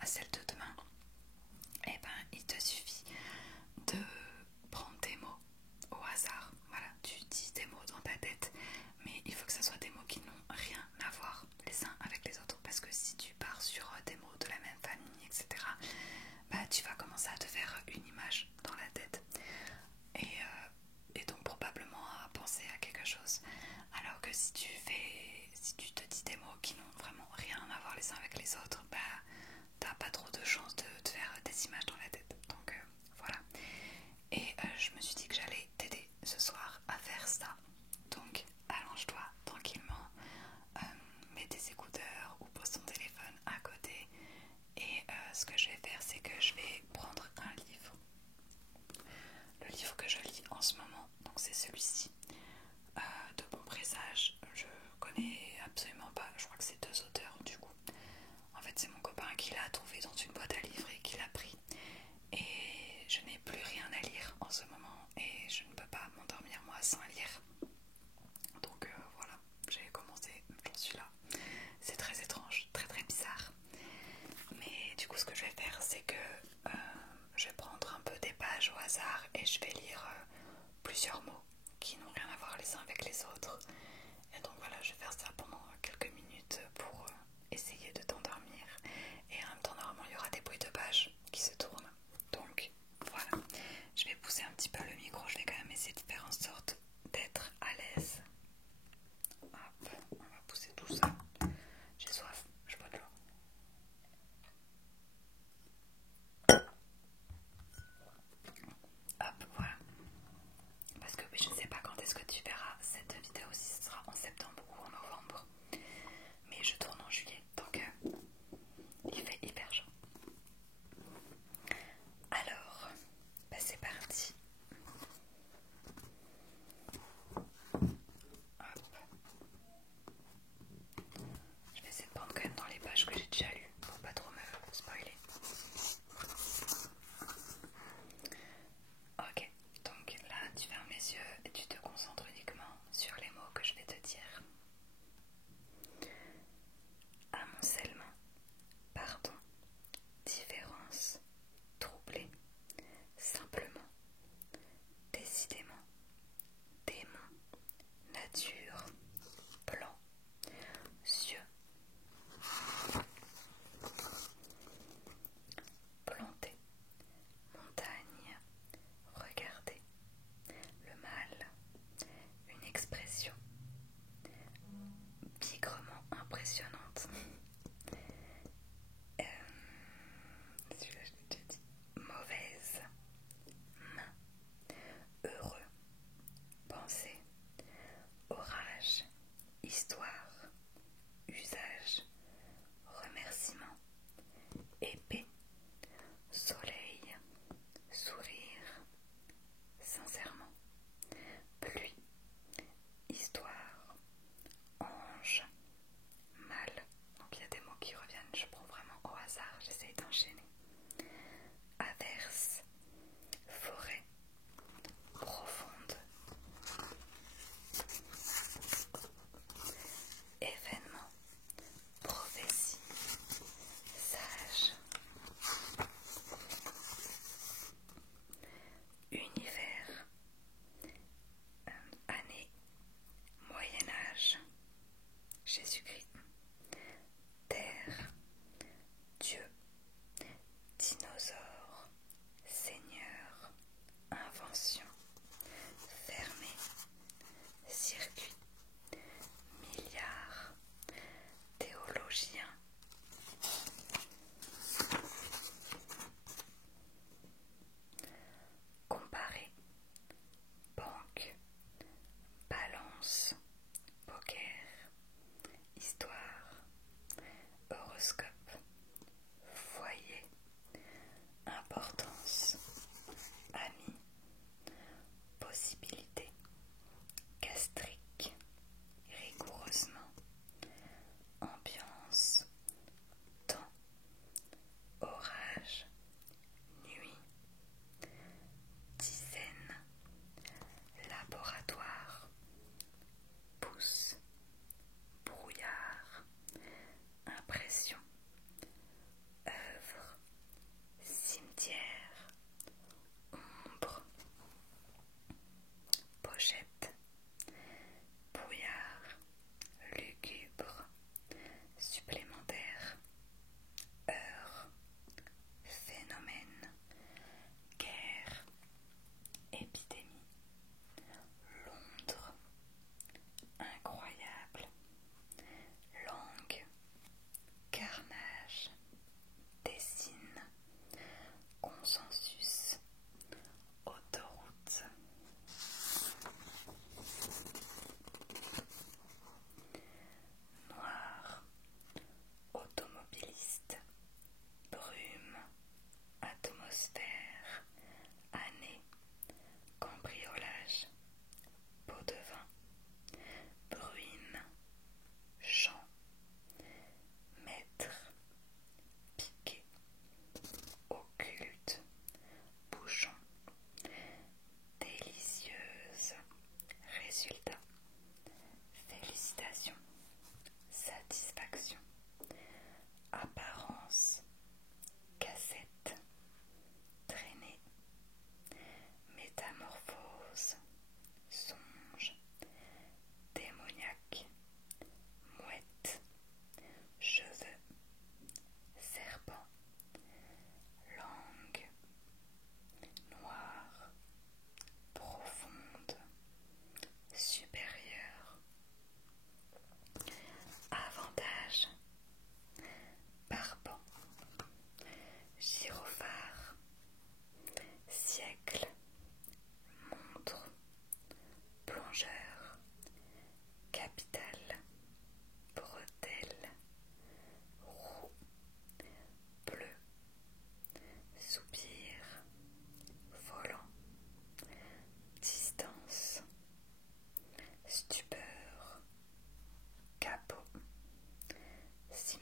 à celle de demain, et ben il te suffit de prendre des mots au hasard. Voilà, tu dis des mots dans ta tête, mais il faut que ce soit des mots qui n'ont rien à voir les uns avec les autres, parce que si tu pars sur des mots de la même famille, etc., bah tu vas commencer à te faire une image dans la tête, et donc probablement à penser à quelque chose. Alors que si tu te dis des mots qui n'ont vraiment rien à voir les uns avec les autres, bah t'as pas trop de chance de te faire des images dans la tête. Donc voilà. Et je me suis dit que j'allais t'aider ce soir à faire ça. Donc allonge-toi tranquillement, mets tes écouteurs ou pose ton téléphone à côté, et ce que je vais faire, c'est que je vais prendre un livre. Le livre que je lis en ce moment, donc c'est celui-ci, de Bon Présage. Je connais absolument pas, je crois que c'est 2 auteurs du coup. En fait c'est mon copain qui l'a trouvé dans une boîte à livres et qui l'a pris. Et je n'ai plus rien à lire en ce moment et je ne peux pas m'endormir moi sans lire. Donc voilà, j'ai commencé, j'en suis là. C'est très étrange, très très bizarre. Mais du coup ce que je vais faire, c'est que je vais prendre un peu des pages au hasard et je vais lire plusieurs mots qui n'ont rien à voir les uns avec les autres. Et donc voilà, je vais faire ça pendant quelques minutes pour essayer de t'endormir. Et en même temps, normalement, il y aura des bruits de pages qui se tournent. Donc voilà, je vais pousser un petit peu le micro, je vais quand même essayer de faire en sorte d'être à l'aise. Hop, on va pousser tout ça. J'ai soif, je bois de l'eau. Hop, voilà. Parce que je ne sais pas quand est-ce que tu verras cette vidéo, si ce sera en septembre ou en novembre. Mais je tourne en juillet, donc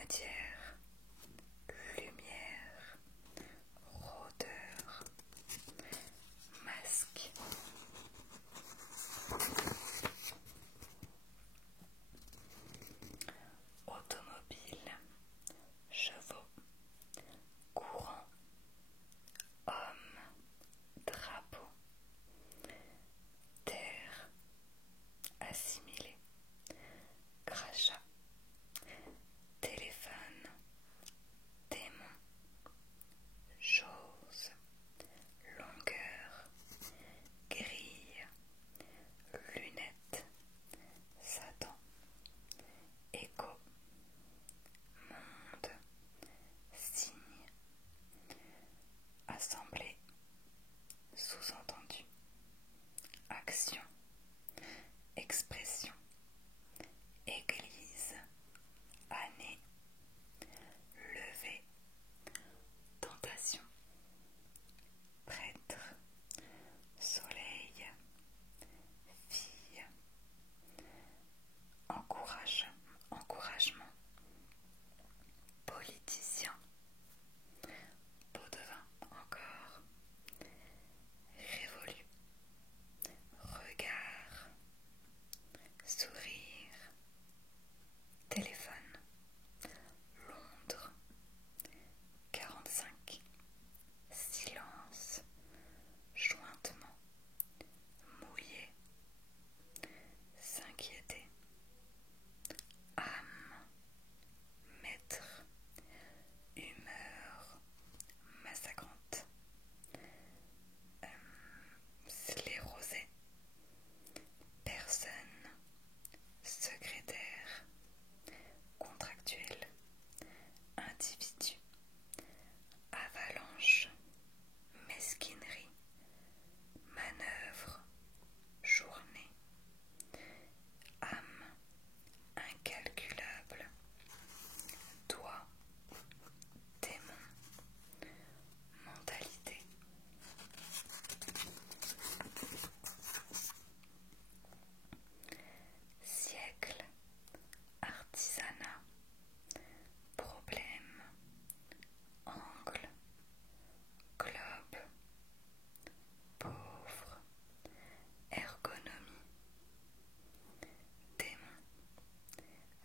matière, lumière, rôdeur, masque. Automobile, chevaux, courant, homme, drapeau, terre, assimilé, crachat, téléphone, démon, chose, longueur, grille, lunettes, Satan, écho, monde, signe, assemblée, sous-entendu, action, expression, église, année, lever, tentation, prêtre, soleil, fille, encouragement, politicien, pot de vin encore, révolu, regard, sourire, téléphone, Londres, 45, silence, jointement, mouillé, s'inquiéter, âme, maître, humeur, massacrante, sclérosé, personne, secrétaire, contractuel, individu, avalanche, mesquinerie, manœuvre, journée, âme, incalculable, doigt, démon, mentalité. Siècle, artisanat, problème, angle, globe, pauvre, ergonomie, démon,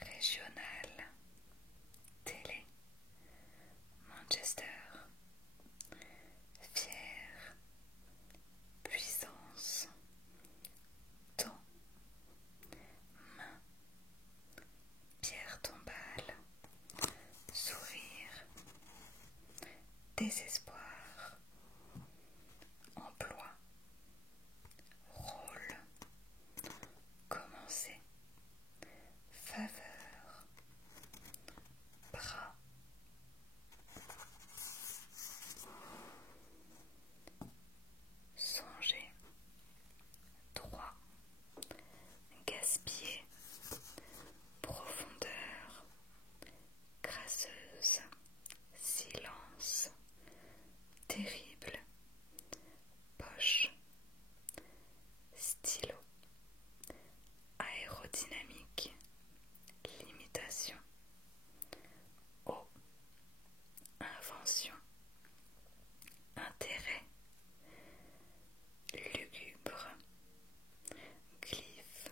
régional, télé, Manchester, fier, puissance, temps, main, pierre tombale, sourire, désespoir, emploi, rôle, commencer, faveur, bras, songer, droit, gaspiller, profondeur, crasseuse, silence, terrible, poche, stylo, aérodynamique, limitation, eau, invention, intérêt, lugubre, glyphe,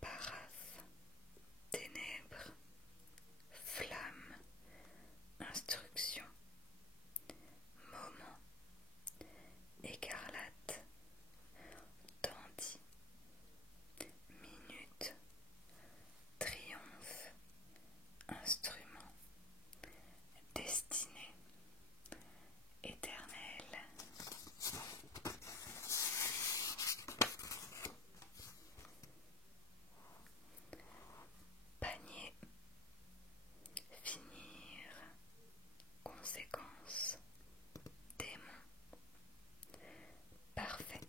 paraphe, ténèbres, flamme, instruction, moment, écarlate, dandy, minute, triomphe, instrument, destinée, éternel. Panier, finir, conséquence, démon, parfait,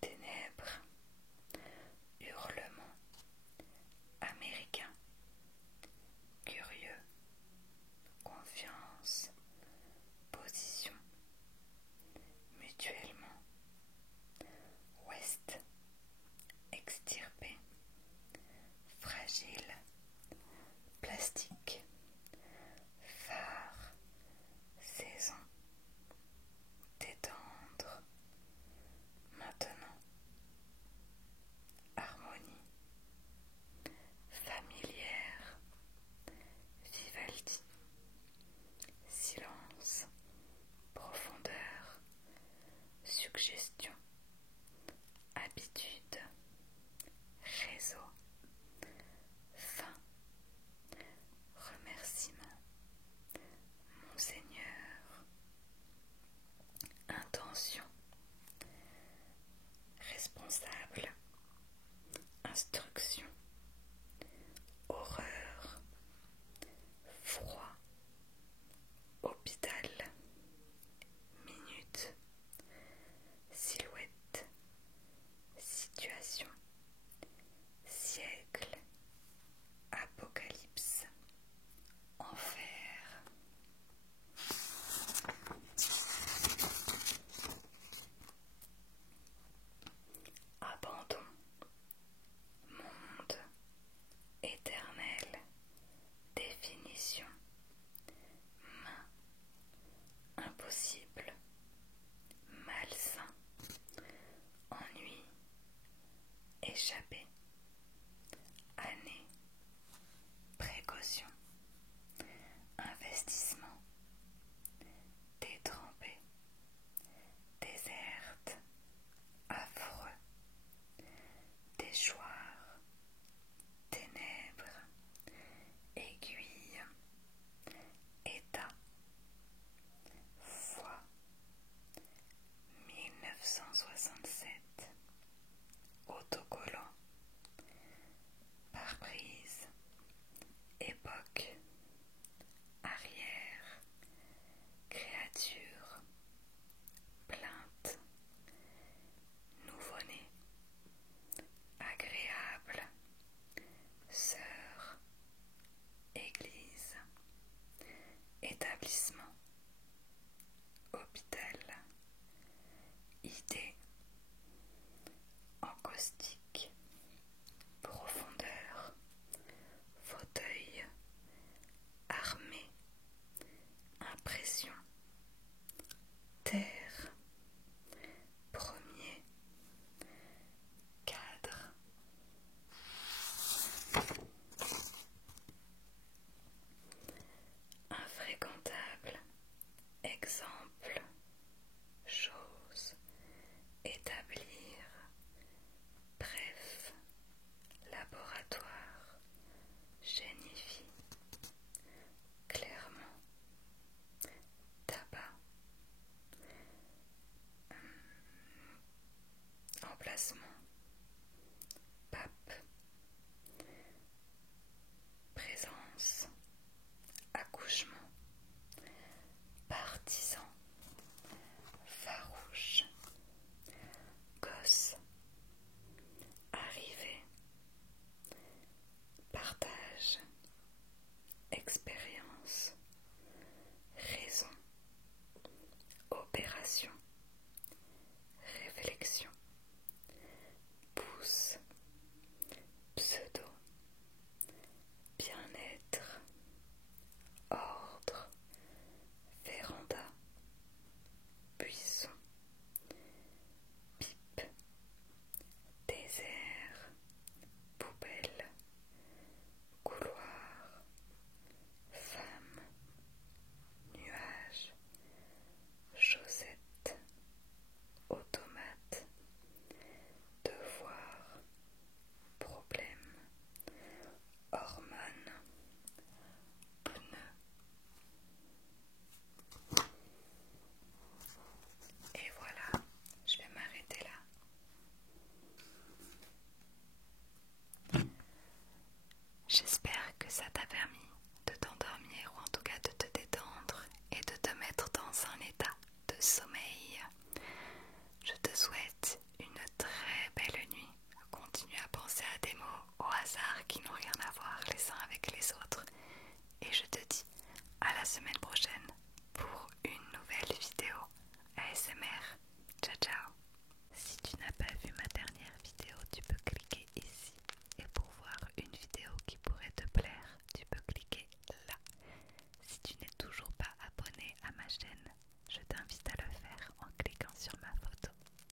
ténèbres, hurlement, américain, glissement.